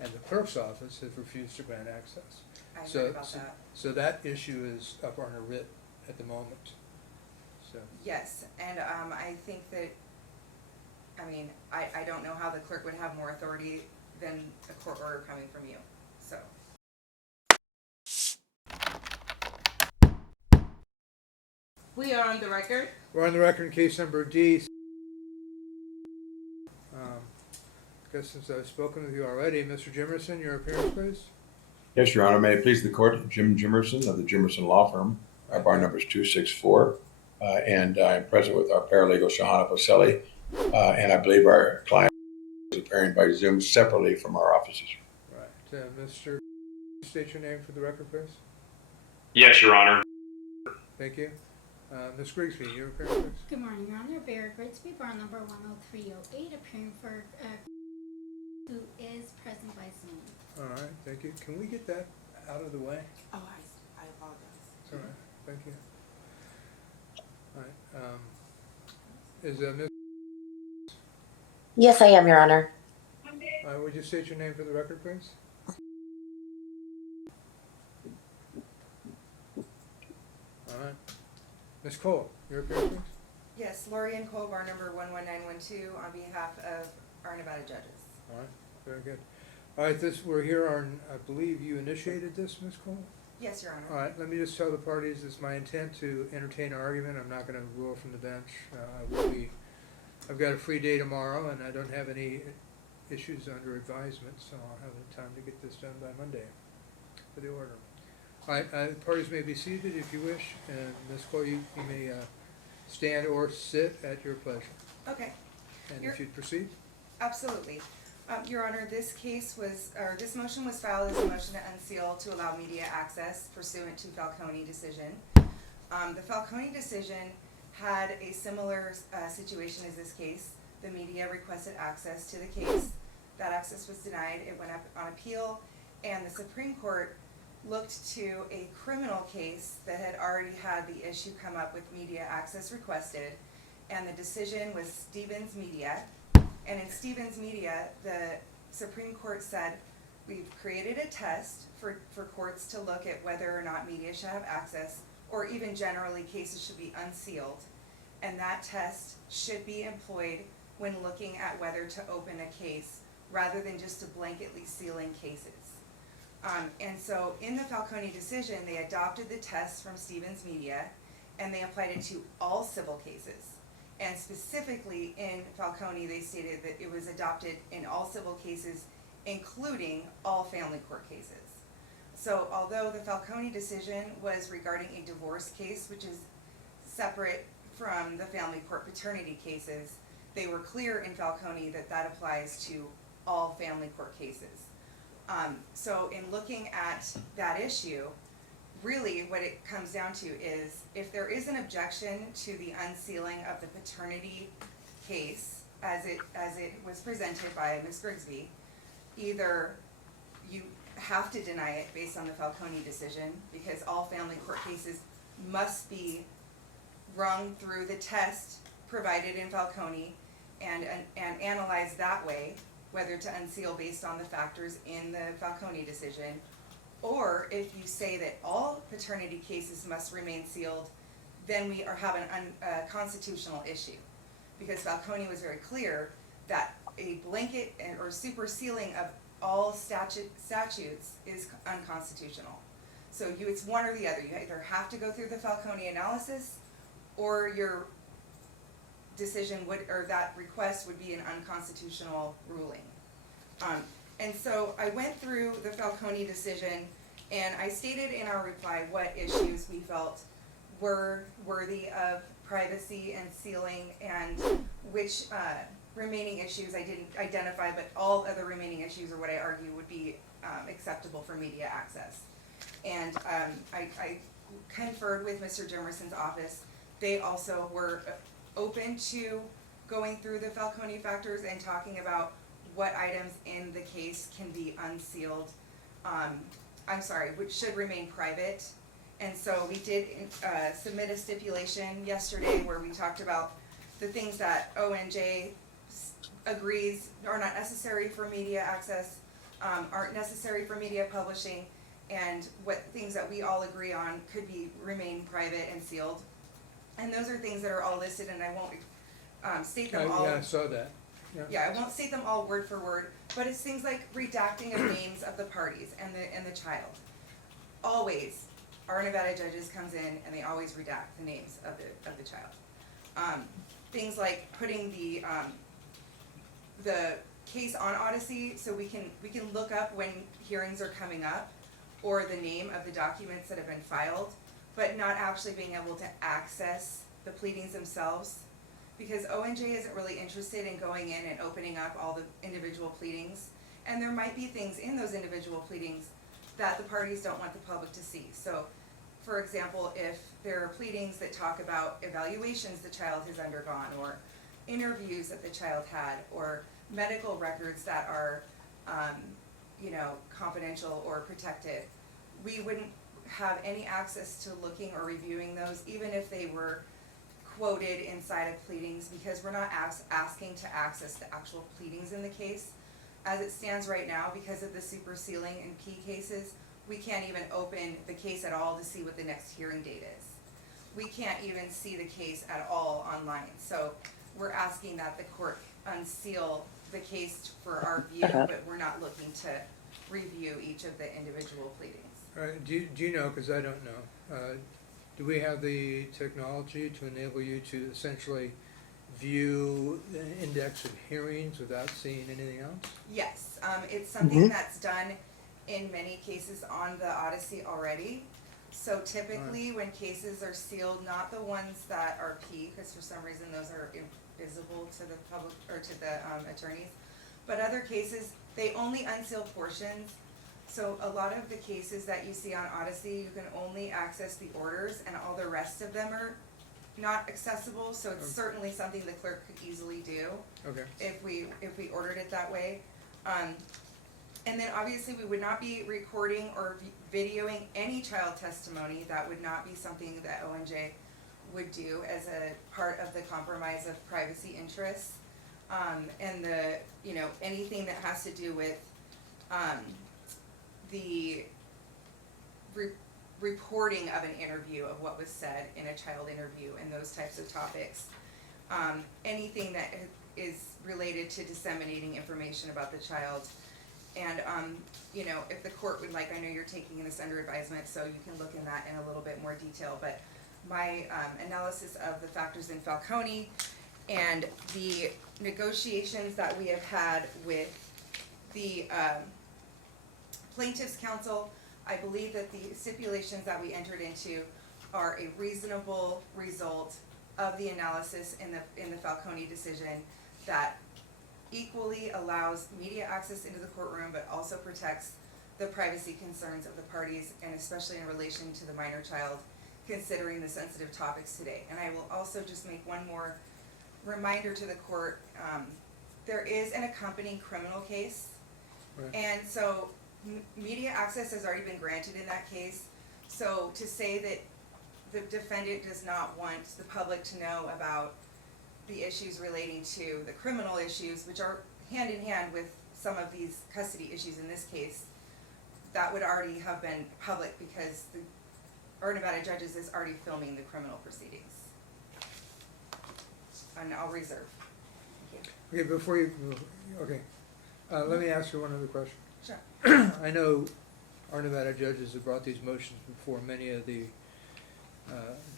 and the clerk's office has refused to grant access. I So- heard about that. So that issue is up on a writ at the moment. So, Yes, and I think that, I mean, I don't know how the clerk would have more authority than a court order coming from you, so. We are on the record. we're on the record in case number D. I guess since I've spoken with you already, Mr. Jimmerson, your appearance, please. Yes, Your Honor. May it please the court, Jim Jimmerson of the Jimmerson Law Firm. Our bar number is 264. And I'm present with our paralegal, Shahana Pacelli. And I believe our client is appearing by Zoom separately from our offices. Right. Mr. State your name for the record, please. Yes, Your Honor. Thank you. Ms. Grigsby, your appearance, please. Good morning, Your Honor. Abira Grigsby, bar number 10308, appearing for who is present by Zoom. All right, thank you. Can we get that out of the way? Oh, I apologize. It's all right, thank you. All right, is Ms. Yes, I am, Your Honor. Would you state your name for the record, please? All right. Ms. Cole, your appearance, please? Yes, Lorien Cole, bar number 11912, on behalf of our Nevada judges. All right, very good. All right, we're here on, I believe you initiated this, Ms. Cole? Yes, Your All Honor. right, let me just tell the parties it's my intent to entertain an argument. I'm not going to rule from the bench. I've got a free day tomorrow, and I don't have any issues under advisement, so I'll have the time to get this done by Monday for the order. All right, parties may be seated if you wish, and Ms. Cole, you may stand or sit at your pleasure. Okay, And You're- if you'd proceed. absolutely. Your Honor, this motion was filed as a motion to unseal to allow media access pursuant to Falcone decision. The Falcone decision had a similar situation as this case. The media requested access to the case. That access was denied. It went up on appeal, and the Supreme Court looked to a criminal case that had already had the issue come up with media access requested, and the decision was Stevens Media. And in Stevens Media, the Supreme Court said, we've created a test for courts to look at whether or not media should have access, or even generally cases should be unsealed. And that test should be employed when looking at whether to open a case, rather than just to blanketly sealing cases. And so in the Falcone decision, they adopted the test from Stevens Media, and they applied it to all civil cases. And specifically in Falcone, they stated that it was adopted in all civil cases, including all family court cases. So although the Falcone decision was regarding a divorce case, which is separate from the family court paternity cases, they were clear in Falcone that that applies to all family court cases. So in looking at that issue, really what it comes down to is, if there is an objection to the unsealing of the paternity case as it was presented by Ms. Grigsby, either you have to deny it based on the Falcone decision, because all family court cases must be run through the test provided in Falcone and analyzed that way, whether to unseal based on the factors in the Falcone decision. Or if you say that all paternity cases must remain sealed, then we are having a constitutional issue. Because Falcone was very clear that a blanket or super sealing of all statutes is unconstitutional. So it's one or the other. You either have to go through the Falcone analysis, or your decision or that request would be an unconstitutional ruling. And so I went through the Falcone decision, and I stated in our reply what issues we felt were worthy of privacy and sealing, and which remaining issues I didn't identify, but all other remaining issues are what I argue would be acceptable for media access. And I conferred with Mr. Jimmerson's office. They also were open to going through the Falcone factors and talking about what items in the case can be unsealed, which should remain private. And so we did submit a stipulation yesterday where we talked about the things that ONJ agrees are not necessary for media access, aren't necessary for media publishing, and what things that we all agree on could remain private and sealed. And those are things that are all listed, and I won't state them all. Yeah, I saw that. Yeah, I won't state them all word for word, but it's things like redacting of names of the parties and the child. Always, our Nevada judges comes in and they always redact the names of the child. Things like putting the case on Odyssey so we can look up when hearings are coming up, or the name of the documents that have been filed, but not actually being able to access the pleadings themselves, because ONJ isn't really interested in going in and opening up all the individual pleadings, and there might be things in those individual pleadings that the parties don't want the public to see. So, for example, if there are pleadings that talk about evaluations the child has undergone, or interviews that the child had, or medical records that are confidential or protected, we wouldn't have any access to looking or reviewing those, even if they were quoted inside of pleadings, because we're not asking to access the actual pleadings in the case. As it stands right now, because of the super sealing and P cases, we can't even open the case at all to see what the next hearing date is. We can't even see the case at all online. So we're asking that the court unseal the case for our view, but we're not looking to review each of the individual pleadings. All right, do you know, because I don't know, do we have the technology to enable you to essentially view the index of hearings without seeing anything else? Yes, it's something that's done in many cases on the Odyssey already. So typically when cases are sealed, not the ones that are P, because for some reason those are invisible to the public or to the attorneys, but other cases, they only unseal portions. So a lot of the cases that you see on Odyssey, you can only access the orders, and all the rest of them are not accessible. So it's certainly something the clerk could easily do. Okay. If we ordered it that way. And then obviously we would not be recording or videoing any child testimony. That would not be something that ONJ would do as a part of the compromise of privacy interests. And anything that has to do with the reporting of an interview, of what was said in a child interview and those types of topics. Anything that is related to disseminating information about the child. And, if the court would like, I know you're taking this under advisement, so you can look in that in a little bit more detail, but my analysis of the factors in Falcone and the negotiations that we have had with the plaintiff's counsel, I believe that the stipulations that we entered into are a reasonable result of the analysis in the Falcone decision that equally allows media access into the courtroom, but also protects the privacy concerns of the parties, and especially in relation to the minor child, considering the sensitive topics today. And I will also just make one more reminder to the court. There is an accompanying criminal case, Right. and so media access has already been granted in that case. So to say that the defendant does not want the public to know about the issues relating to the criminal issues, which are hand in hand with some of these custody issues in this case, that would already have been public, because our Nevada judges is already filming the criminal proceedings. And I'll reserve. Thank you. Okay, before you, okay, let me ask you one other question. Sure. I know our Nevada judges have brought these motions before many of the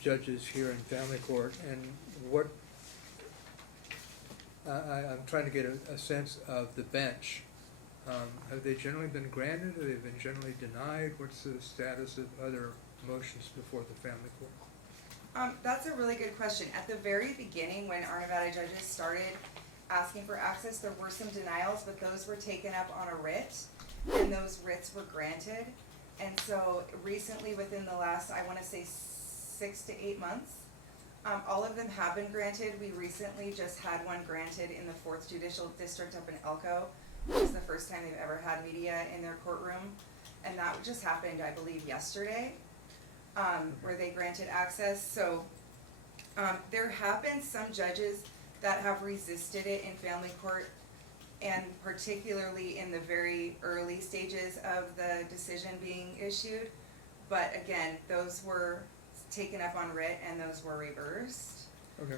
judges here in family court, and what I'm trying to get a sense of the bench. Have they generally been granted, or they've been generally denied? What's the status of other motions before the family court? That's a really good question. At the very beginning, when our Nevada judges started asking for access, there were some denials, but those were taken up on a writ, and those writs were granted. And so recently, within the last, I want to say 6 to 8 months, all of them have been granted. We recently just had one granted in the 4th Judicial District up in Elko, which is the first time they've ever had media in their courtroom. And that just happened, I believe, yesterday, where they granted access. So there have been some judges that have resisted it in family court, and particularly in the very early stages of the decision being issued. But again, those were taken up on writ and those were reversed. Okay.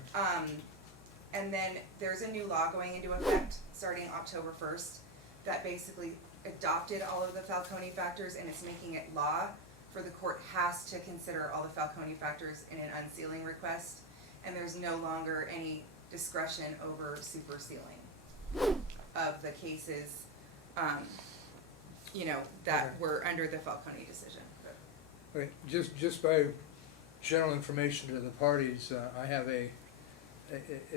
And then there's a new law going into effect starting October 1st that basically adopted all of the Falcone factors, and it's making it law for the court has to consider all the Falcone factors in an unsealing request, and there's no longer any discretion over super sealing of the cases, that Okay. were under the Falcone decision. Okay, just by general information to the parties, I have a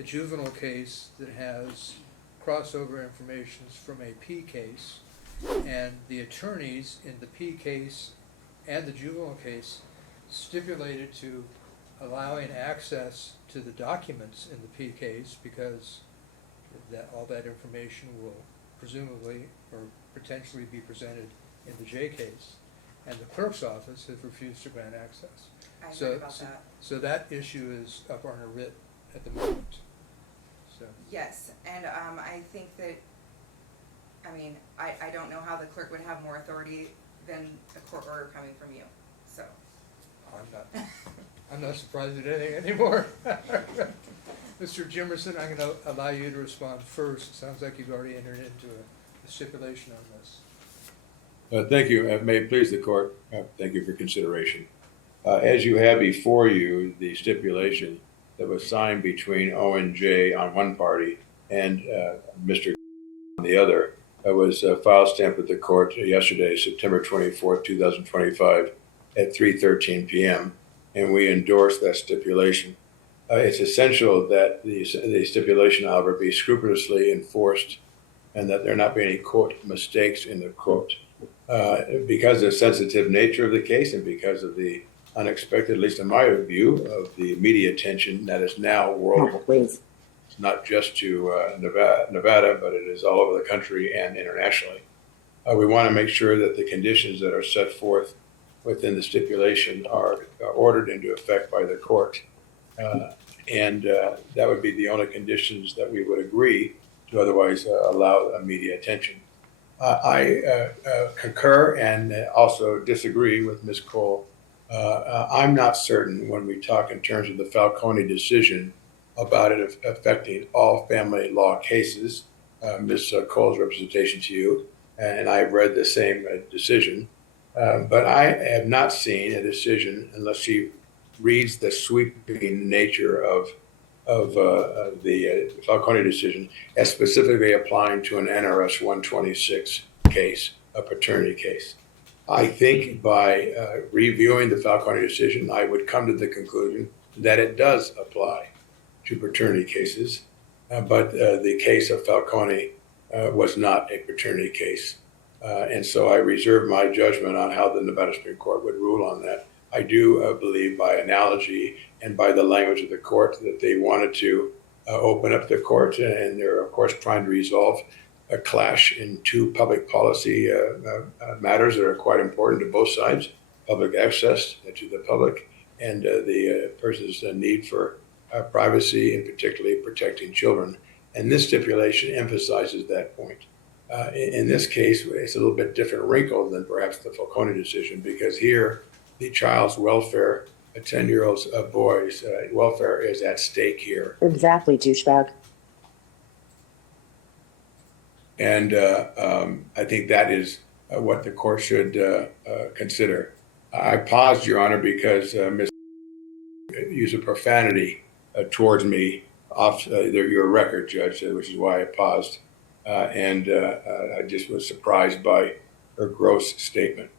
juvenile case that has crossover information from a P case, and the attorneys in the P case and the juvenile case stipulated to allowing access to the documents in the P case because all that information will presumably or potentially be presented in the J case, and the clerk's office has refused to grant access. I So- heard about that. So that issue is up on a writ at the moment. So, Yes, and I think that, I don't know how the clerk would have more authority than a court order coming from you, so. I'm not surprised at anything anymore. Mr. Jimmerson, I'm gonna allow you to respond first. It sounds like you've already entered into a stipulation on this. Thank you. May it please the court. Thank you for consideration. As you have before you, the stipulation that was signed between O&J on one party and Mr. on the other was file stamped with the court yesterday, September 24th, 2025 at 3:13 p.m. and we endorsed that stipulation. It's essential that the stipulation, however, be scrupulously enforced and that there not be any quote mistakes in the quote. Because of the sensitive nature of the case and because of the unexpected, at least in my view, of the media attention that is now worldwide. It's not just to Nevada, but it is all over the country and internationally. We want to make sure that the conditions that are set forth within the stipulation are ordered into effect by the court. And that would be the only conditions that we would agree to otherwise allow media attention. I concur and also disagree with Ms. Cole. I'm not certain when we talk in terms of the Falcone decision about it affecting all family law cases, Ms. Cole's representation to you, and I've read the same decision, but I have not seen a decision unless she reads the sweeping nature of the Falcone decision as specifically applying to an NRS 126 case, a paternity case. I think by reviewing the Falcone decision, I would come to the conclusion that it does apply to paternity cases, but the case of Falcone was not a paternity case. And so I reserve my judgment on how the Nevada Supreme Court would rule on that. I do believe by analogy and by the language of the court that they wanted to open up the court, and they're of course trying to resolve a clash in two public policy matters that are quite important to both sides: public access to the public and the person's need for privacy, and particularly protecting children. And this stipulation emphasizes that point. In this case, it's a little bit different wrinkle than perhaps the Falcone decision, because here the child's welfare, a 10-year-old boy's welfare is at stake here. Exactly, douchebag. And I think that is what the court should consider. I paused, Your Honor, because Ms. used a profanity towards me off your record, Judge, which is why I paused. And I just was surprised by her gross statement.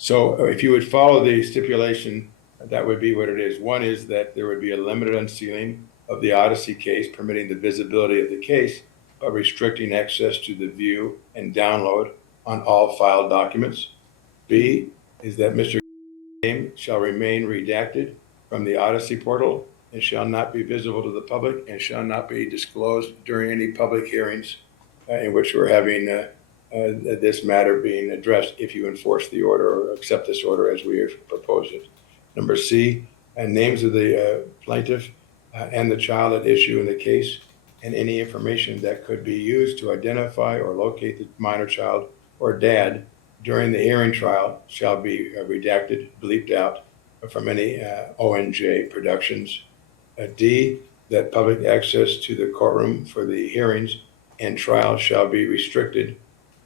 So if you would follow the stipulation, that would be what it is. One is that there would be a limited unsealing of the Odyssey case, permitting the visibility of the case, but restricting access to the view and download on all filed documents. B is that Mr. name shall remain redacted from the Odyssey portal and shall not be visible to the public and shall not be disclosed during any public hearings in which we're having this matter being addressed if you enforce the order or accept this order as we have proposed it. Number C, names of the plaintiff and the child at issue in the case and any information that could be used to identify or locate the minor child or dad during the hearing trial shall be redacted, bleeped out from any ONJ productions. D, that public access to the courtroom for the hearings and trial shall be restricted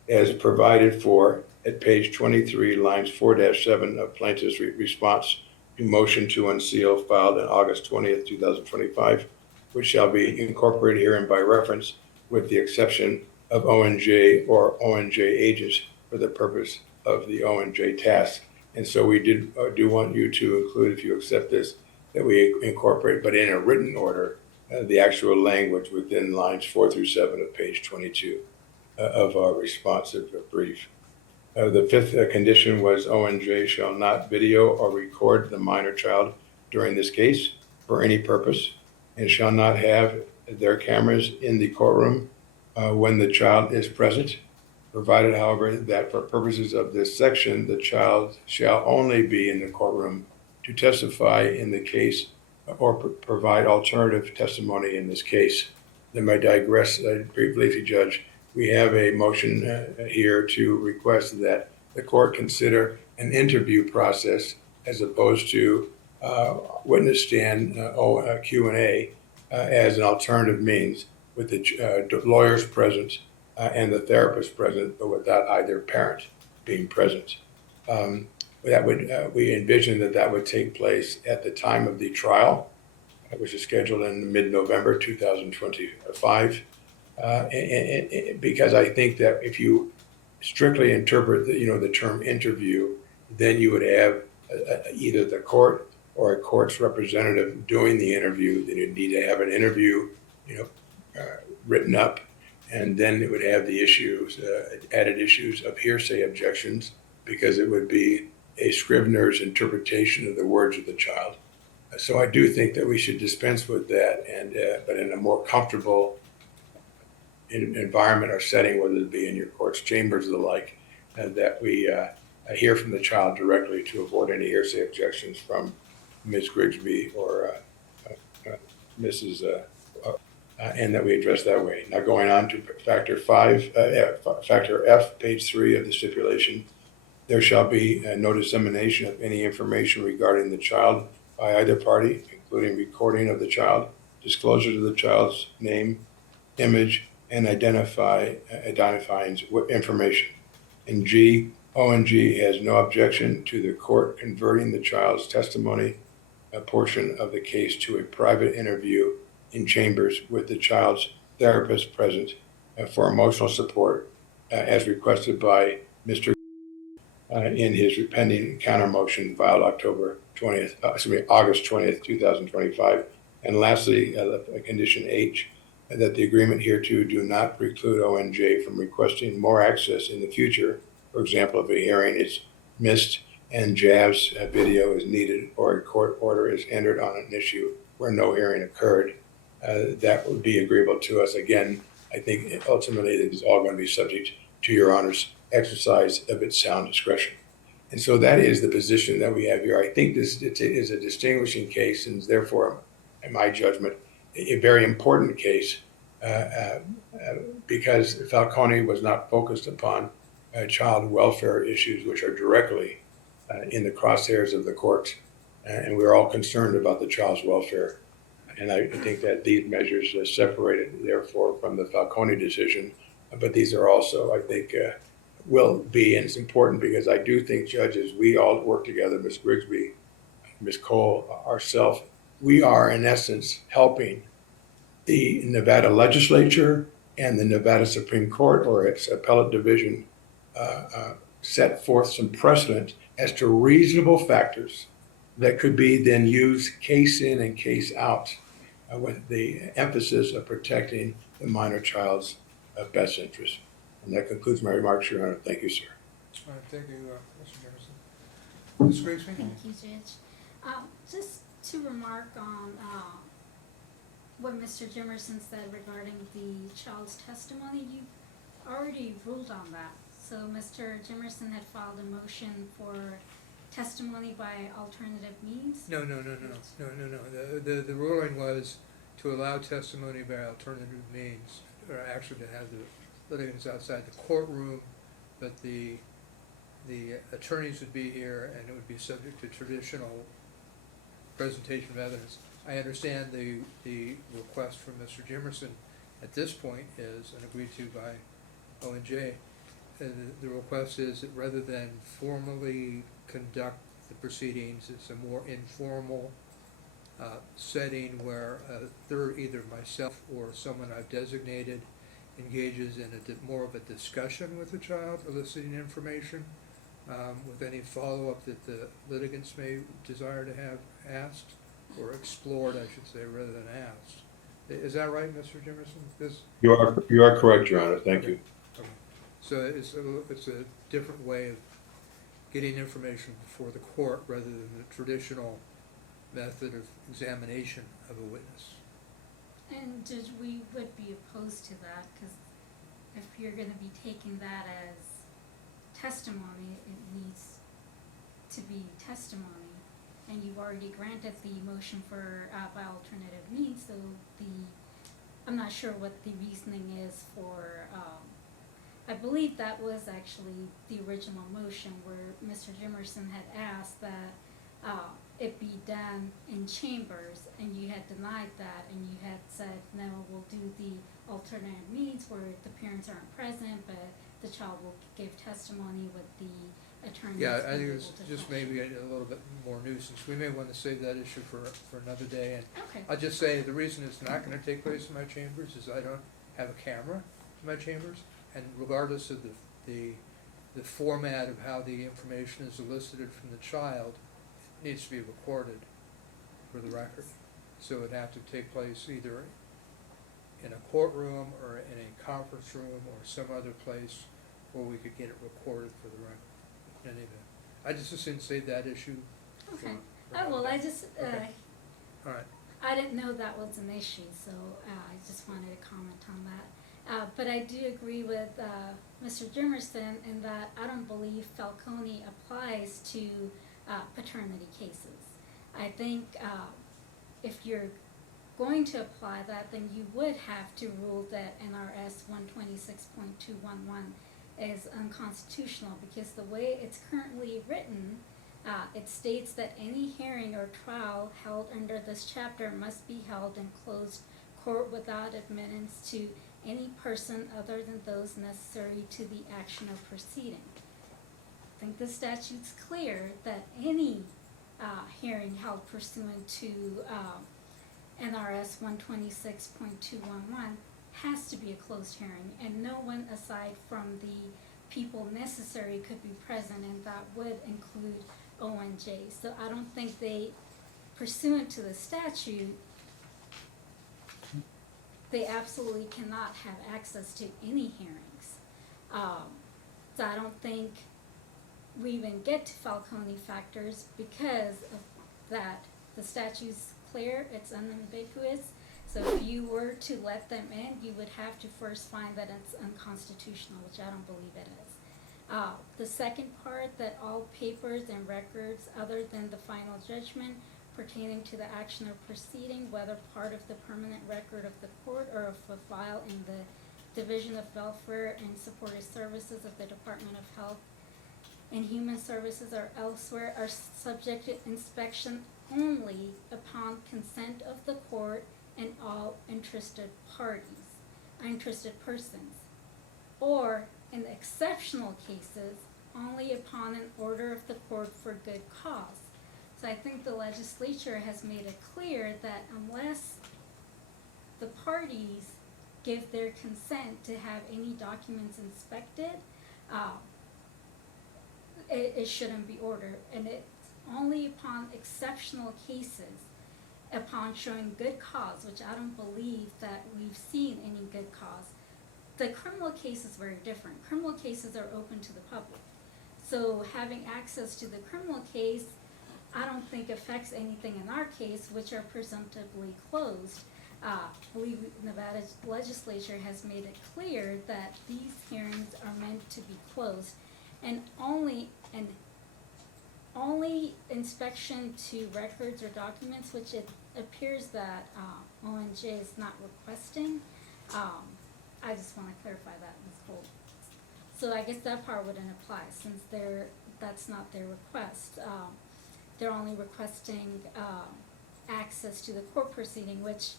as provided for at page 23, lines 4-7 of plaintiff's response to motion to unseal filed on August 20th, 2025, which shall be incorporated herein by reference with the exception of ONJ or ONJ agents for the purpose of the ONJ task. And so we do want you to include, if you accept this, that we incorporate, but in a written order, the actual language within lines 4-7 of page 22 of our responsive brief. The fifth condition was ONJ shall not video or record the minor child during this case for any purpose and shall not have their cameras in the courtroom when the child is present, provided, however, that for purposes of this section, the child shall only be in the courtroom to testify in the case or provide alternative testimony in this case. Then I digress briefly, Judge. We have a motion here to request that the court consider an interview process as opposed to witness stand Q&A as an alternative means with the lawyers present and the therapist present, but without either parent being present. We envision that would take place at the time of the trial, which is scheduled in mid-November 2025. Because I think that if you strictly interpret the term interview, then you would have either the court or a court's representative doing the interview. Then you'd need to have an interview, written up, and then it would have the issues, added issues of hearsay objections, because it would be a scrivener's interpretation of the words of the child. So I do think that we should dispense with that, and but in a more comfortable environment or setting, whether it be in your court's chambers or the like, that we hear from the child directly to avoid any hearsay objections from Ms. Grigsby or Mrs. And that we address that way. Now going on to factor F, page 3 of the stipulation, there shall be no dissemination of any information regarding the child by either party, including recording of the child, disclosure to the child's name, image, and identifying information. In G, ONG has no objection to the court converting the child's testimony, a portion of the case, to a private interview in chambers with the child's therapist present for emotional support, as requested by Mr. In his pending counter motion filed August 20th, 2025. And lastly, condition H, that the agreement hereto do not preclude ONJ from requesting more access in the future. For example, if a hearing is missed and JAV's video is needed or a court order is entered on an issue where no hearing occurred, that would be agreeable to us. Again, I think ultimately it is all going to be subject to Your Honor's exercise of its sound discretion. And so that is the position that we have here. I think this is a distinguishing case, and therefore, in my judgment, a very important case because Falcone was not focused upon child welfare issues, which are directly in the crosshairs of the court. And we're all concerned about the child's welfare. And I think that these measures are separated, therefore, from the Falcone decision. But these are also, I think, will be, and it's important because I do think, judges, we all work together, Ms. Grigsby, Ms. Cole, ourselves, we are in essence helping the Nevada legislature and the Nevada Supreme Court or its appellate division set forth some precedent as to reasonable factors that could be then used case in and case out with the emphasis of protecting the minor child's best interest. And that concludes my remarks, Your Honor. Thank you, sir. All right, thank you, Mr. Jimmerson. Ms. Grigsby? Thank you, Judge. Just to remark on what Mr. Jimmerson said regarding the child's testimony, you already ruled on that. So Mr. Jimmerson had filed a motion for testimony by alternative means. No. The ruling was to allow testimony by alternative means, or actually to have the litigants outside the courtroom, but the attorneys would be here and it would be subject to traditional presentation of evidence. I understand the request from Mr. Jimmerson at this point is, and agreed to by O&J, the request is that rather than formally conduct the proceedings, it's a more informal setting where either myself or someone I've designated engages in more of a discussion with the child, eliciting information, with any follow-up that the litigants may desire to have asked, or explored, I should say, rather than asked. Is that right, Mr. Jimmerson? You are correct, Your Honor. Thank you. Okay. So it's a different way of getting information before the court rather than the traditional method of examination of a witness. And Judge, we would be opposed to that, because if you're gonna be taking that as testimony, it needs to be testimony. And you've already granted the motion for, by alternative means, so I'm not sure what the reasoning is for, I believe that was actually the original motion where Mr. Jimmerson had asked that, it be done in chambers, and you had denied that, and you had said, no, we'll do the alternative means where the parents aren't present, but the child will give testimony with the attorney. Yeah, I think it's just maybe a little bit more nuisance. We may want to save that issue for another day. And Okay. I'll just say the reason it's not going to take place in my chambers is I don't have a camera in my chambers, and regardless of the format of how the information is elicited from the child, it needs to be recorded for the record. So it'd have to take place either in a courtroom or in a conference room or some other place where we could get it recorded for the record. In any event, I just assumed save that issue. Okay. for Oh, well, another I day. just, Okay. All right. I didn't know that was an issue, so I just wanted to comment on that. But I do agree with Mr. Jimmerson in that I don't believe Falcone applies to paternity cases. I think if you're going to apply that, then you would have to rule that NRS 126.211 is unconstitutional, because the way it's currently written, it states that any hearing or trial held under this chapter must be held in closed court without admittance to any person other than those necessary to the action of proceeding. I think the statute's clear that any hearing held pursuant to NRS 126.211 has to be a closed hearing, and no one aside from the people necessary could be present, and that would include O&J. So I don't think they, pursuant to the statute, they absolutely cannot have access to any hearings. So I don't think we even get to Falcone factors because of that. The statute's clear, it's unambiguous. So if you were to let them in, you would have to first find that it's unconstitutional, which I don't believe it is. The second part, that all papers and records other than the final judgment pertaining to the action or proceeding, whether part of the permanent record of the court or of a file in the Division of Welfare and Supportive Services of the Department of Health and Human Services or elsewhere, are subject to inspection only upon consent of the court and all interested persons, or in exceptional cases, only upon an order of the court for good cause. So I think the legislature has made it clear that unless the parties give their consent to have any documents inspected, it shouldn't be ordered. And it's only upon exceptional cases, upon showing good cause, which I don't believe that we've seen any good cause. The criminal case is very different. Criminal cases are open to the public. So having access to the criminal case, I don't think affects anything in our case, which are presumptively closed. I believe Nevada's legislature has made it clear that these hearings are meant to be closed, and only inspection to records or documents, which it appears that ONJ is not requesting. I just wanna clarify that, Ms. Cole. So I guess that part wouldn't apply, since that's not their request. They're only requesting, access to the court proceeding, which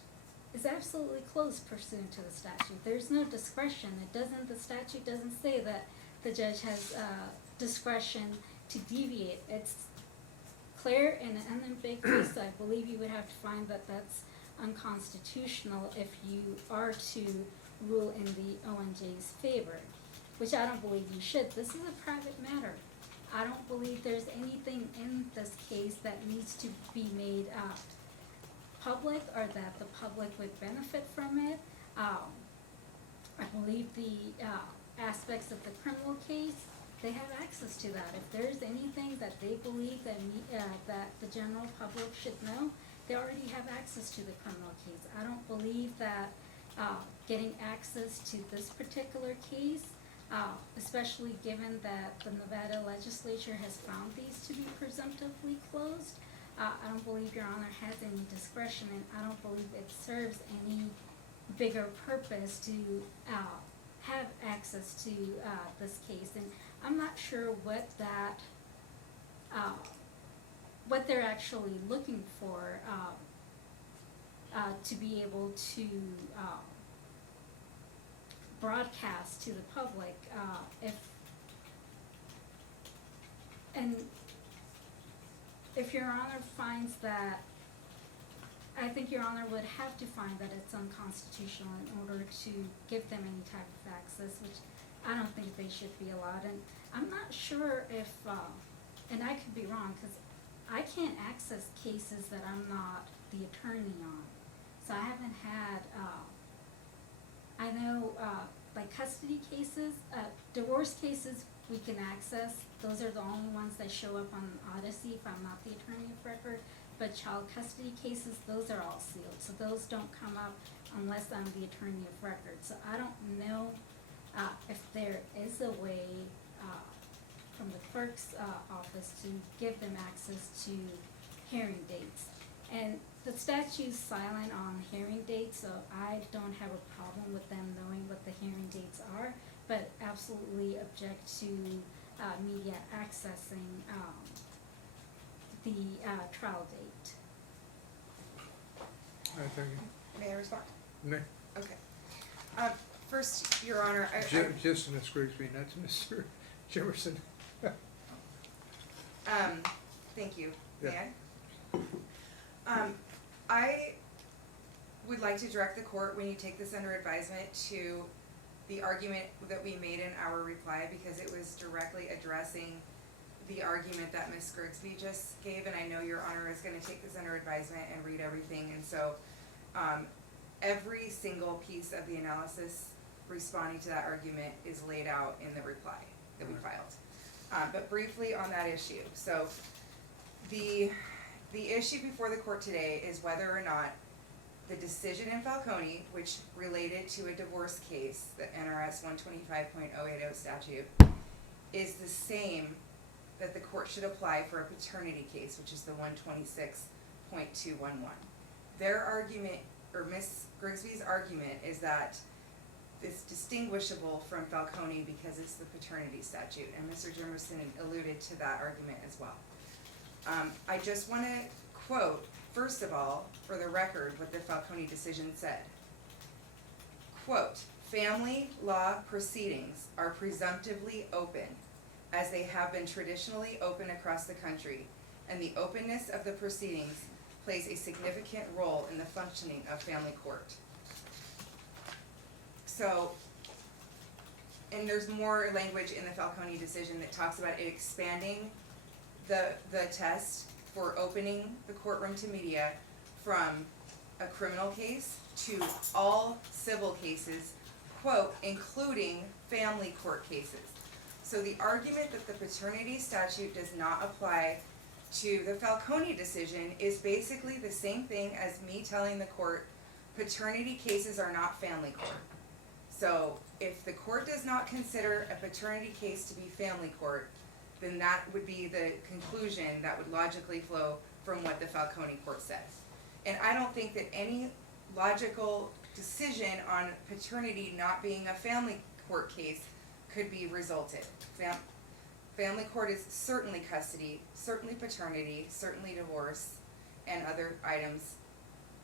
is absolutely closed pursuant to the statute. There's no discretion. The statute doesn't say that the judge has, discretion to deviate. It's clear and unambiguous. I believe you would have to find that that's unconstitutional if you are to rule in the ONJ's favor, which I don't believe you should. This is a private matter. I don't believe there's anything in this case that needs to be made public or that the public would benefit from it. I believe the aspects of the criminal case, they have access to that. If there's anything that they believe that that the general public should know, they already have access to the criminal case. I don't believe that getting access to this particular case, especially given that the Nevada legislature has found these to be presumptively closed, I don't believe Your Honor has any discretion, and I don't believe it serves any bigger purpose to have access to this case. And I'm not sure what that, what they're actually looking for to be able to broadcast to the public, if Your Honor finds that, I think Your Honor would have to find that it's unconstitutional in order to give them any type of access, which I don't think they should be allowed. And I'm not sure if, and I could be wrong, because I can't access cases that I'm not the attorney on. So I haven't had, I know, like custody cases, divorce cases we can access. Those are the only ones that show up on Odyssey if I'm not the attorney of record. But child custody cases, those are all sealed. So those don't come up unless I'm the attorney of record. So I don't know if there is a way from the clerk's office to give them access to hearing dates. And the statute's silent on hearing dates, so I don't have a problem with them knowing what the hearing dates are, but absolutely object to media accessing the trial date. I thank you. May I respond? May, Okay. First, Your Honor, just Ms. Grigsby, not to Mr. Jimmerson. thank you. Yeah. May I? I would like to direct the court, when you take this under advisement, to the argument that we made in our reply, because it was directly addressing the argument that Ms. Grigsby just gave, and I know Your Honor is gonna take this under advisement and read everything, and so, every single piece of the analysis responding to that argument is laid out in the reply that we filed. But briefly on that issue, so the issue before the court today is whether or not the decision in Falcone, which related to a divorce case, the NRS 125.080 statute, is the same that the court should apply for a paternity case, which is the 126.211. Their argument, or Ms. Grigsby's argument, is that it's distinguishable from Falcone because it's the paternity statute, and Mr. Jimmerson alluded to that argument as well. I just want to quote, first of all, for the record, what the Falcone decision said. Quote, "Family law proceedings are presumptively open, as they have been traditionally open across the country, and the openness of the proceedings plays a significant role in the functioning of family court." So, and there's more language in the Falcone decision that talks about it expanding the test for opening the courtroom to media from a criminal case to all civil cases, quote, "including family court cases." So the argument that the paternity statute does not apply to the Falcone decision is basically the same thing as me telling the court paternity cases are not family court. So if the court does not consider a paternity case to be family court, then that would be the conclusion that would logically flow from what the Falcone court says. And I don't think that any logical decision on paternity not being a family court case could be resulted. Family court is certainly custody, certainly paternity, certainly divorce, and other items,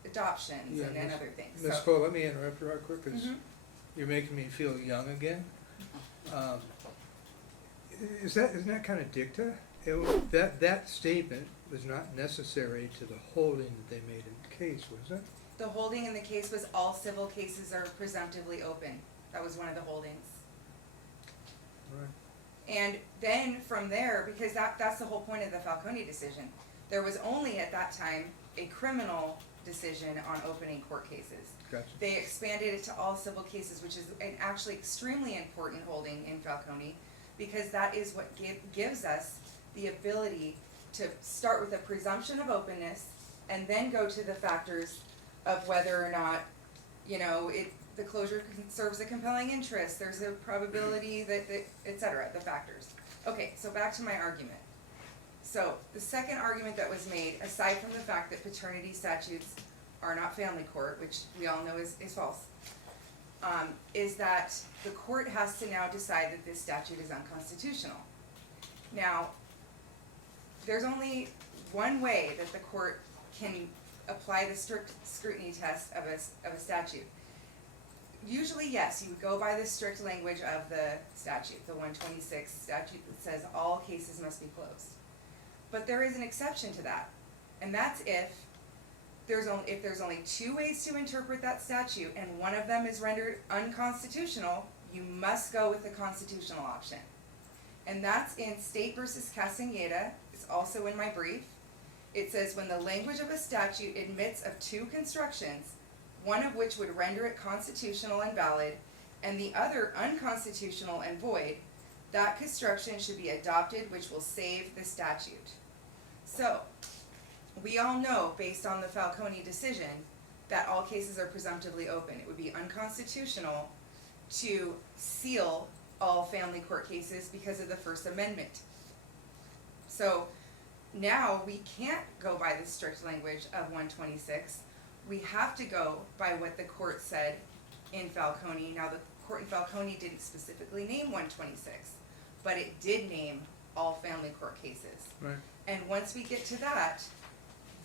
adoptions, Yeah, and then Miss- other things. Ms. So- Cole, let me interrupt you right quick, because Mhm. you're making me feel young again. Isn't that kind of dicta? That statement was not necessary to the holding that they made in the case, was it? The holding in the case was all civil cases are presumptively open. That was one of the holdings. Right. And then from there, because that's the whole point of the Falcone decision, there was only at that time a criminal decision on opening court cases. Gotcha. They expanded it to all civil cases, which is an actually extremely important holding in Falcone, because that is what gives us the ability to start with a presumption of openness and then go to the factors of whether or not, the closure serves a compelling interest, there's a probability that et cetera, the factors. Okay, so back to my argument. So, the second argument that was made, aside from the fact that paternity statutes are not family court, which we all know is false, is that the court has to now decide that this statute is unconstitutional. Now, there's only one way that the court can apply the strict scrutiny test of a statute. Usually, yes, you would go by the strict language of the statute, the 126 statute that says all cases must be closed. But there is an exception to that, and that's if there's only two ways to interpret that statute and one of them is rendered unconstitutional, you must go with the constitutional option. And that's in State versus Castaneda. It's also in my brief. It says when the language of a statute admits of two constructions, one of which would render it constitutional and valid, and the other unconstitutional and void, that construction should be adopted, which will save the statute. So, we all know, based on the Falcone decision, that all cases are presumptively open. It would be unconstitutional to seal all family court cases because of the First Amendment. So, now we can't go by the strict language of 126. We have to go by what the court said in Falcone. Now, the court in Falcone didn't specifically name 126, but it did name all family court cases. Right. And once we get to that,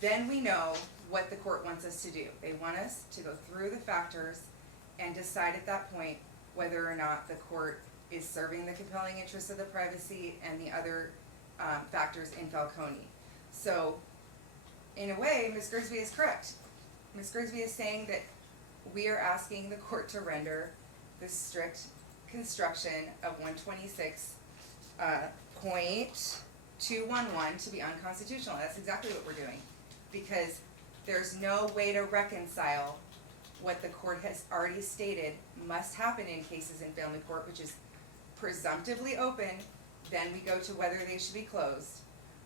then we know what the court wants us to do. They want us to go through the factors and decide at that point whether or not the court is serving the compelling interests of the privacy and the other factors in Falcone. So, in a way, Ms. Grigsby is correct. Ms. Grigsby is saying that we are asking the court to render the strict construction of 126.211 to be unconstitutional. That's exactly what we're doing. Because there's no way to reconcile what the court has already stated must happen in cases in family court, which is presumptively open, then we go to whether they should be closed,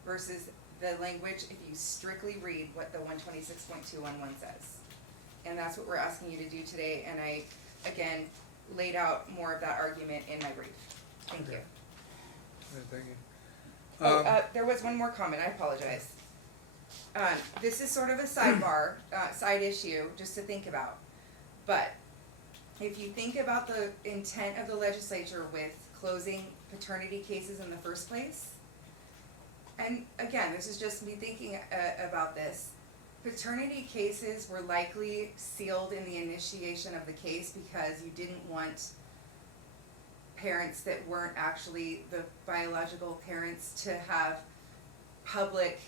versus the language if you strictly read what the 126.211 says. And that's what we're asking you to do today, and I, again, laid out more of that argument in my brief. Thank you. Okay. Thank you. There was one more comment, I apologize. This is sort of a sidebar, side issue, just to think about. But if you think about the intent of the legislature with closing paternity cases in the first place, and again, this is just me thinking about this, paternity cases were likely sealed in the initiation of the case because you didn't want parents that weren't actually the biological parents to have public,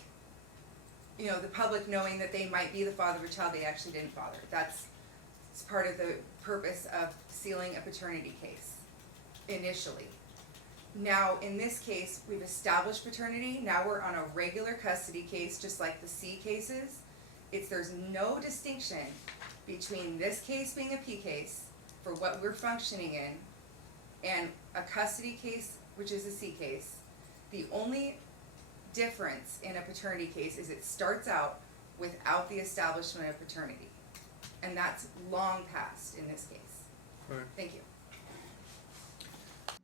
the public knowing that they might be the father of a child they actually didn't father. That's part of the purpose of sealing a paternity case, initially. Now, in this case, we've established paternity. Now we're on a regular custody case, just like the C cases. There's no distinction between this case being a P case, for what we're functioning in, and a custody case, which is a C case. The only difference in a paternity case is it starts out without the establishment of paternity. And that's long past in this case. Right. Thank you.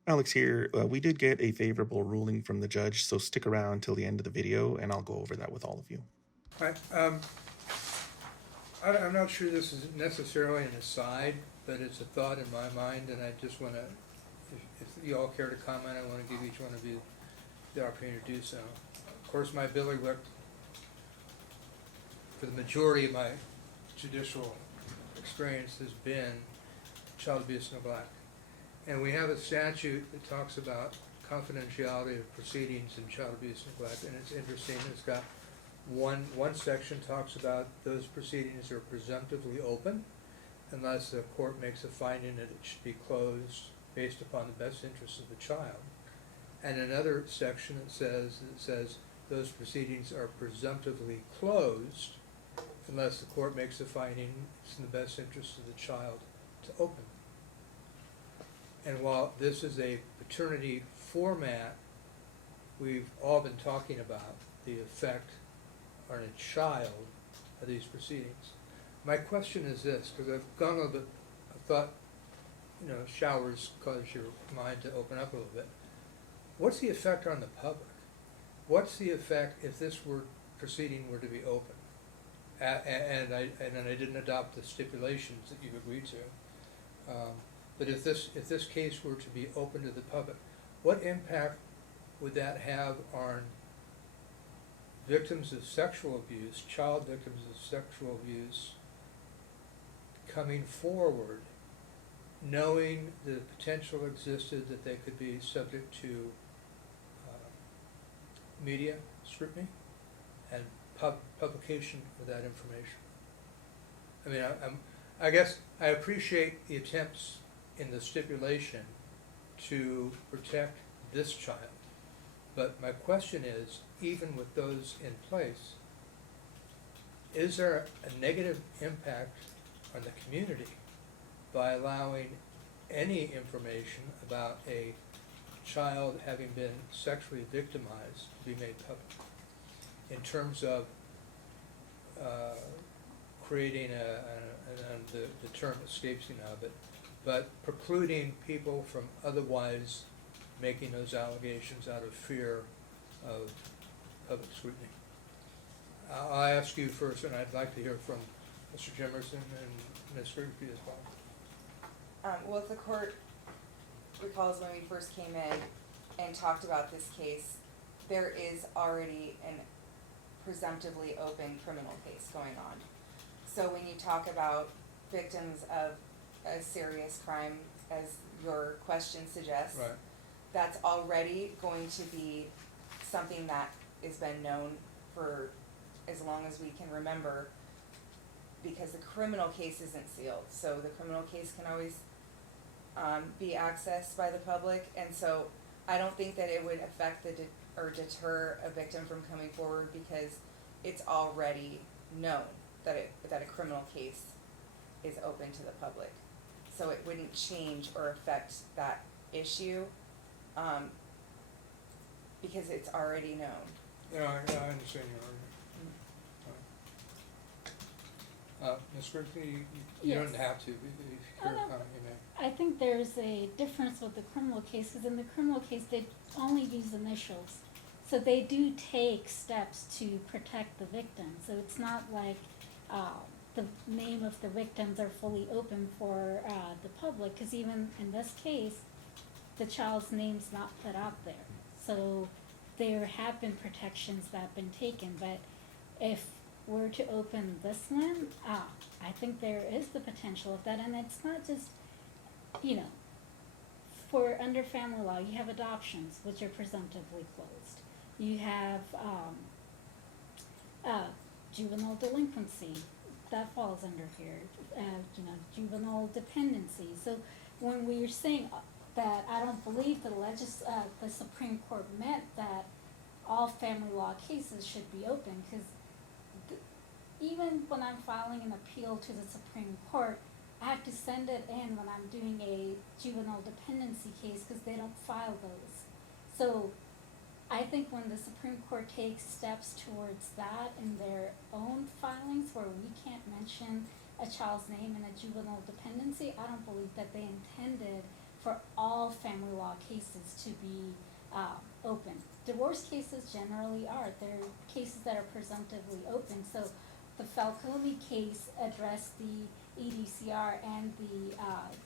Alex here. We did get a favorable ruling from the judge, so stick around till the end of the video and I'll go over that with all of you. Right. I'm not sure this is necessarily an aside, but it's a thought in my mind, and I just wanna, if you all care to comment, I wanna give each one of you the opportunity to do so. Of course, my bailiwick, for the majority of my judicial experience, has been child abuse and neglect. And we have a statute that talks about confidentiality of proceedings in child abuse and neglect, and it's interesting, it's got one section talks about those proceedings are presumptively open unless the court makes a finding that it should be closed based upon the best interests of the child. And another section that says those proceedings are presumptively closed unless the court makes a finding it's in the best interest of the child to open. And while this is a paternity format, we've all been talking about the effect on a child of these proceedings. My question is this, because I've gone a little bit, I thought, showers cause your mind to open up a little bit. What's the effect on the public? What's the effect if this proceeding were to be open? And I didn't adopt the stipulations that you've agreed to. But if this case were to be open to the public, what impact would that have on victims of sexual abuse, child victims of sexual abuse, coming forward, knowing the potential existed that they could be subject to media scrutiny and publication of that information? I mean, I guess I appreciate the attempts in the stipulation to protect this child, but my question is, even with those in place, is there a negative impact on the community by allowing any information about a child having been sexually victimized to be made public, in terms of creating the term escapes me now, but precluding people from otherwise making those allegations out of fear of public scrutiny? I'll ask you first, and I'd like to hear from Mr. Jimmerson and Ms. Grigsby as well. Well, if the court recalls when we first came in and talked about this case, there is already an presumptively open criminal case going on. So when you talk about victims of a serious crime, as your question suggests, Right. that's already going to be something that has been known for as long as we can remember, because the criminal case isn't sealed. So the criminal case can always be accessed by the public, and so I don't think that it would affect or deter a victim from coming forward, because it's already known that a criminal case is open to the public. So it wouldn't change or affect that issue, because it's already known. Yeah, I understand your argument. Ms. Grigsby, you Yes. don't have to, if you care to no. comment, you may. I think there's a difference with the criminal case, because in the criminal case, they only use initials. So they do take steps to protect the victim. So it's not like the name of the victims are fully open for the public, because even in this case, the child's name's not put out there. So there have been protections that have been taken, but if we're to open this one, I think there is the potential of that, and it's not just, for under family law, you have adoptions, which are presumptively closed. You have juvenile delinquency, that falls under here, juvenile dependency. So when we're saying that, I don't believe the Supreme Court meant that all family law cases should be open, because even when I'm filing an appeal to the Supreme Court, I have to send it in when I'm doing a juvenile dependency case, because they don't file those. So I think when the Supreme Court takes steps towards that in their own filings, where we can't mention a child's name in a juvenile dependency, I don't believe that they intended for all family law cases to be open. Divorce cases generally are. They're cases that are presumptively open. So the Falcone case addressed the EDCR and the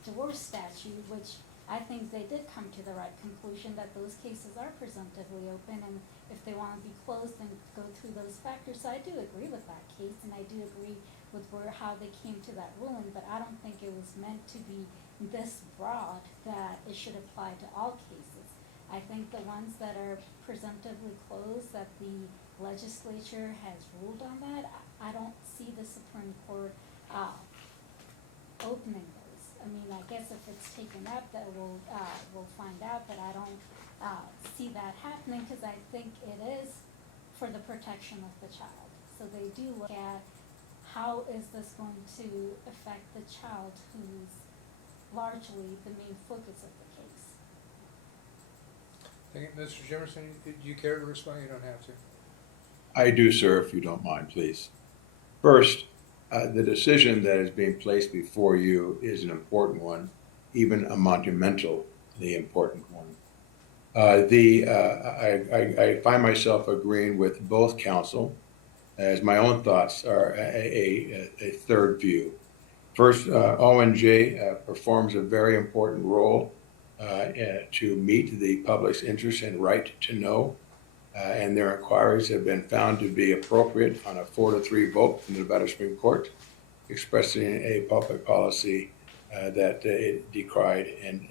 divorce statute, which I think they did come to the right conclusion that those cases are presumptively open, and if they want to be closed, then go through those factors. So I do agree with that case, and I do agree with how they came to that ruling, but I don't think it was meant to be this broad that it should apply to all cases. I think the ones that are presumptively closed, that the legislature has ruled on that, I don't see the Supreme Court opening those. I mean, I guess if it's taken up, that we'll find out, but I don't see that happening, because I think it is for the protection of the child. So they do look at how is this going to affect the child, who's largely the main focus of the case. Thank you. Mr. Jimmerson, do you care to respond? You don't have to. I do, sir, if you don't mind, please. First, the decision that is being placed before you is an important one, even a monumentally important one. I find myself agreeing with both counsel, as my own thoughts are a third view. First, ONJ performs a very important role to meet the public's interest and right to know, and their inquiries have been found to be appropriate on a 4-3 vote from the Nevada Supreme Court, expressing a public policy that it decried and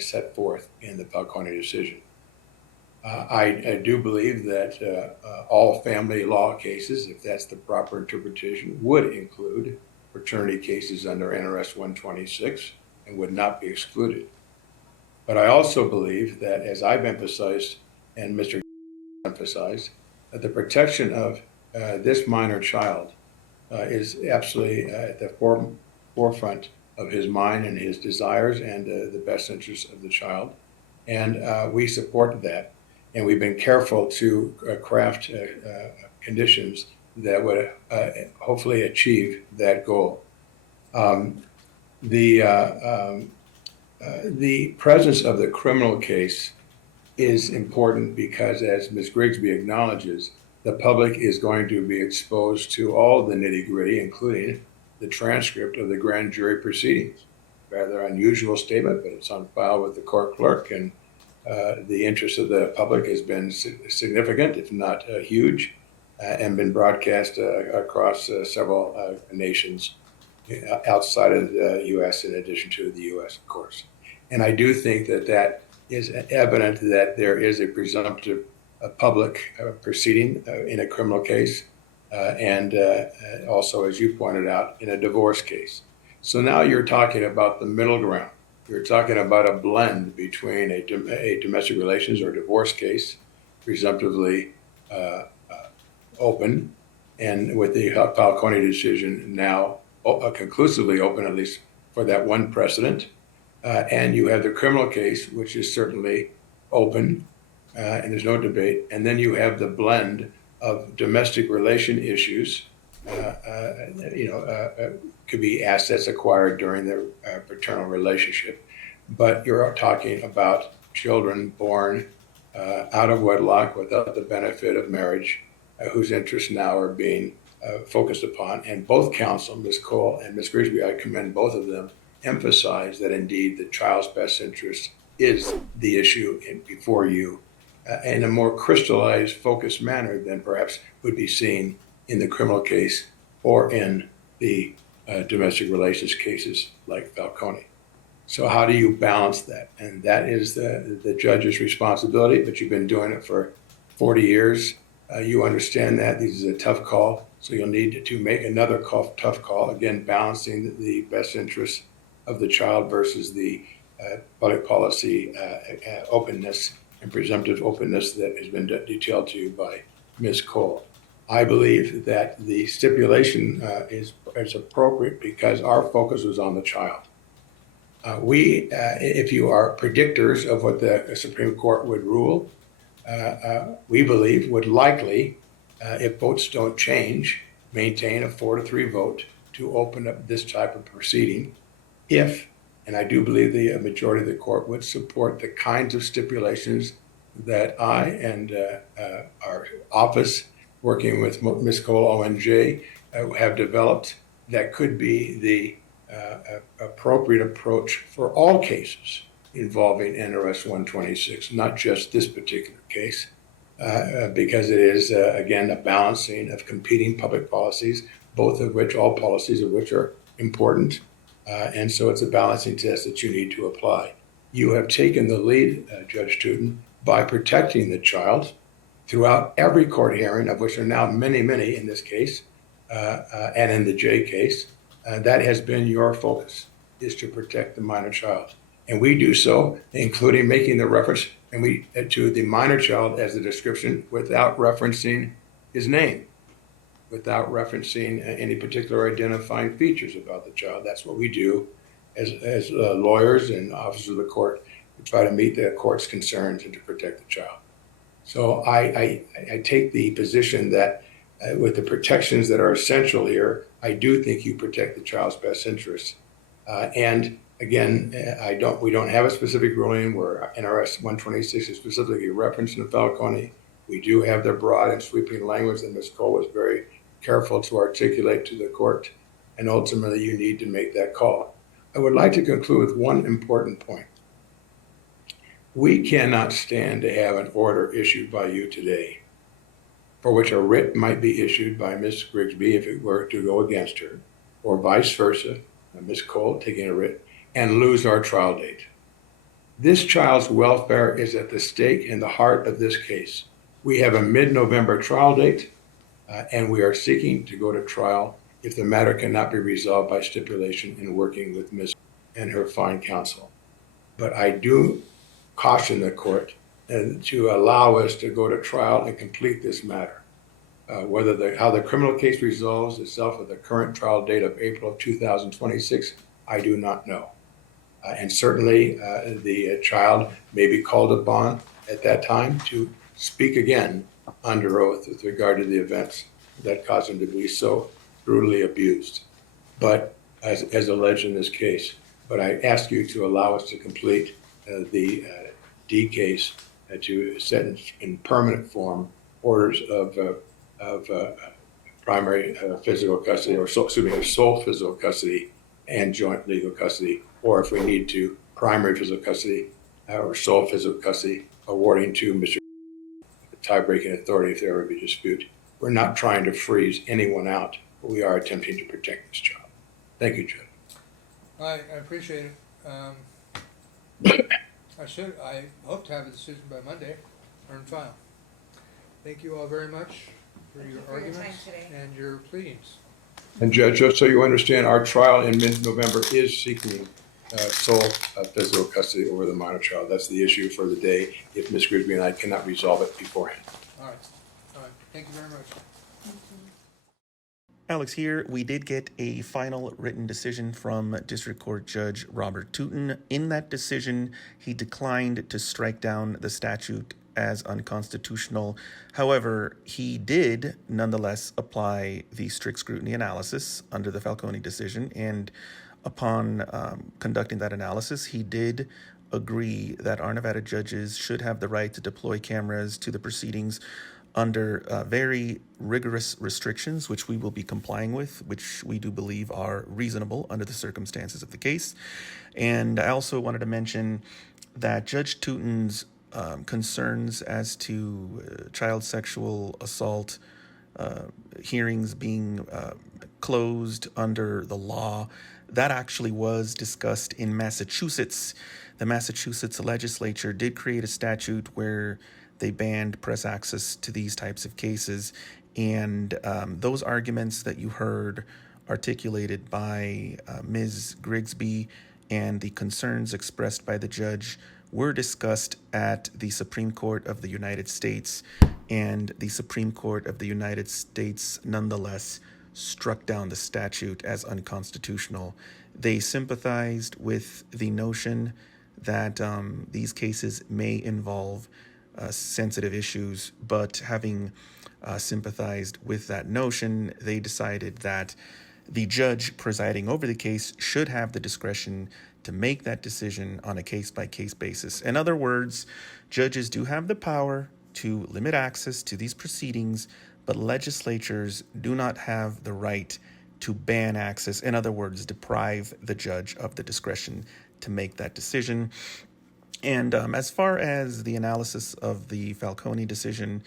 set forth in the Falcone decision. I do believe that all family law cases, if that's the proper interpretation, would include paternity cases under NRS 126 and would not be excluded. But I also believe that, as I've emphasized and Mr. emphasized, that the protection of this minor child is absolutely at the forefront of his mind and his desires and the best interests of the child. And we support that. And we've been careful to craft conditions that would hopefully achieve that goal. The presence of the criminal case is important because, as Ms. Grigsby acknowledges, the public is going to be exposed to all the nitty-gritty, including the transcript of the grand jury proceedings. Rather unusual statement, but it's on file with the court clerk, and the interest of the public has been significant, if not huge, and been broadcast across several nations outside of the U.S., in addition to the U.S., of course. And I do think that that is evident that there is a presumptive public proceeding in a criminal case, and also, as you pointed out, in a divorce case. So now you're talking about the middle ground. You're talking about a blend between a domestic relations or divorce case, presumptively open, and with the Falcone decision now conclusively open, at least for that one precedent. And you have the criminal case, which is certainly open, and there's no debate. And then you have the blend of domestic relation issues, could be assets acquired during the paternal relationship. But you're talking about children born out of wedlock without the benefit of marriage, whose interests now are being focused upon. And both counsel, Ms. Cole and Ms. Grigsby, I commend both of them, emphasize that indeed the child's best interest is the issue before you in a more crystallized, focused manner than perhaps would be seen in the criminal case or in the domestic relations cases like Falcone. So how do you balance that? And that is the judge's responsibility, but you've been doing it for 40 years. You understand that. This is a tough call, so you'll need to make another tough call, again, balancing the best interests of the child versus the public policy openness and presumptive openness that has been detailed to you by Ms. Cole. I believe that the stipulation is appropriate because our focus was on the child. If you are predictors of what the Supreme Court would rule, we believe would likely, if votes don't change, maintain a 4-3 vote to open up this type of proceeding. If, and I do believe the majority of the court would support the kinds of stipulations that I and our office working with Ms. Cole, ONJ, have developed that could be the appropriate approach for all cases involving NRS 126, not just this particular case, because it is, again, a balancing of competing public policies, all policies of which are important. And so it's a balancing test that you need to apply. You have taken the lead, Judge Teuton, by protecting the child throughout every court hearing, of which there are now many, many in this case, and in the J case. That has been your focus, is to protect the minor child. And we do so, including making the reference to the minor child as the description without referencing his name, without referencing any particular identifying features about the child. That's what we do as lawyers and officers of the court, to try to meet the court's concerns and to protect the child. So I take the position that with the protections that are essential here, I do think you protect the child's best interests. And again, we don't have a specific ruling where NRS 126 is specifically referenced in Falcone. We do have the broad and sweeping language that Ms. Cole was very careful to articulate to the court, and ultimately you need to make that call. I would like to conclude with one important point. We cannot stand to have an order issued by you today for which a writ might be issued by Ms. Grigsby if it were to go against her, or vice versa, Ms. Cole taking a writ, and lose our trial date. This child's welfare is at the stake in the heart of this case. We have a mid-November trial date, and we are seeking to go to trial if the matter cannot be resolved by stipulation in working with Ms. and her fine counsel. But I do caution the court to allow us to go to trial and complete this matter. How the criminal case resolves itself with the current trial date of April of 2026, I do not know. And certainly the child may be called upon at that time to speak again under oath with regard to the events that caused him to be so brutally abused, but as alleged in this case. But I ask you to allow us to complete the D case, to set in permanent form orders of primary physical custody, or sole physical custody and joint legal custody, or if we need to, primary physical custody or sole physical custody, awarding to Mr. tie-breaking authority if there ever be dispute. We're not trying to freeze anyone out, but we are attempting to protect this child. Thank you, Judge. I appreciate it. I hope to have a decision by Monday, or in file. Thank you all very much for your arguments and your pleadings. And Judge, just so you understand, our trial in mid-November is seeking sole physical custody over the minor child. That's the issue for the day if Ms. Grigsby and I cannot resolve it beforehand. All right. Thank you very much. Alex, here we did get a final written decision from District Court Judge Robert Teuton. In that decision, he declined to strike down the statute as unconstitutional. However, he did nonetheless apply the strict scrutiny analysis under the Falcone decision, and upon conducting that analysis, he did agree that our Nevada judges should have the right to deploy cameras to the proceedings under very rigorous restrictions, which we will be complying with, which we do believe are reasonable under the circumstances of the case. And I also wanted to mention that Judge Teuton's concerns as to child sexual assault hearings being closed under the law, that actually was discussed in Massachusetts. The Massachusetts legislature did create a statute where they banned press access to these types of cases. And those arguments that you heard articulated by Ms. Grigsby and the concerns expressed by the judge were discussed at the Supreme Court of the United States, and the Supreme Court of the United States nonetheless struck down the statute as unconstitutional. They sympathized with the notion that these cases may involve sensitive issues, but having sympathized with that notion, they decided that the judge presiding over the case should have the discretion to make that decision on a case-by-case basis. In other words, judges do have the power to limit access to these proceedings, but legislatures do not have the right to ban access. In other words, deprive the judge of the discretion to make that decision. And as far as the analysis of the Falcone decision,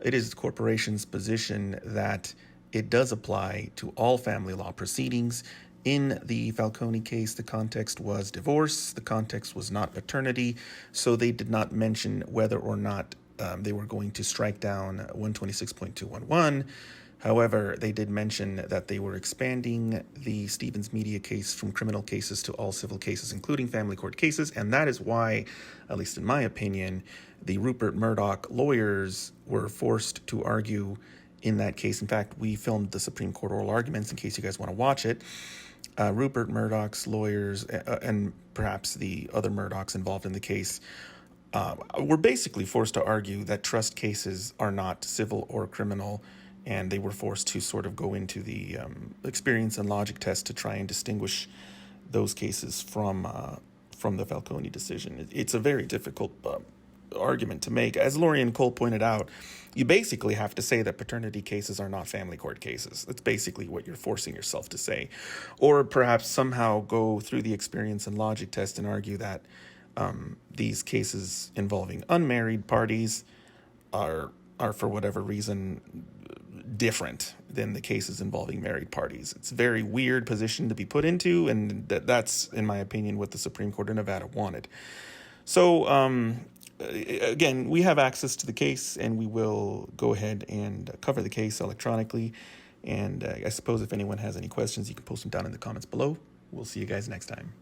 it is the corporation's position that it does apply to all family law proceedings. In the Falcone case, the context was divorce. The context was not paternity. So they did not mention whether or not they were going to strike down 126.211. However, they did mention that they were expanding the Stevens Media case from criminal cases to all civil cases, including family court cases. And that is why, at least in my opinion, the Rupert Murdoch lawyers were forced to argue in that case. In fact, we filmed the Supreme Court oral arguments in case you guys want to watch it. Rupert Murdoch's lawyers and perhaps the other Murdochs involved in the case were basically forced to argue that trust cases are not civil or criminal, and they were forced to sort of go into the experience and logic test to try and distinguish those cases from the Falcone decision. It's a very difficult argument to make. As Lorien Cole pointed out, you basically have to say that paternity cases are not family court cases. That's basically what you're forcing yourself to say. Or perhaps somehow go through the experience and logic test and argue that these cases involving unmarried parties are for whatever reason different than the cases involving married parties. It's a very weird position to be put into, and that's, in my opinion, what the Supreme Court of Nevada wanted. So, again, we have access to the case, and we will go ahead and cover the case electronically. And I suppose if anyone has any questions, you can post them down in the comments below. We'll see you guys next time.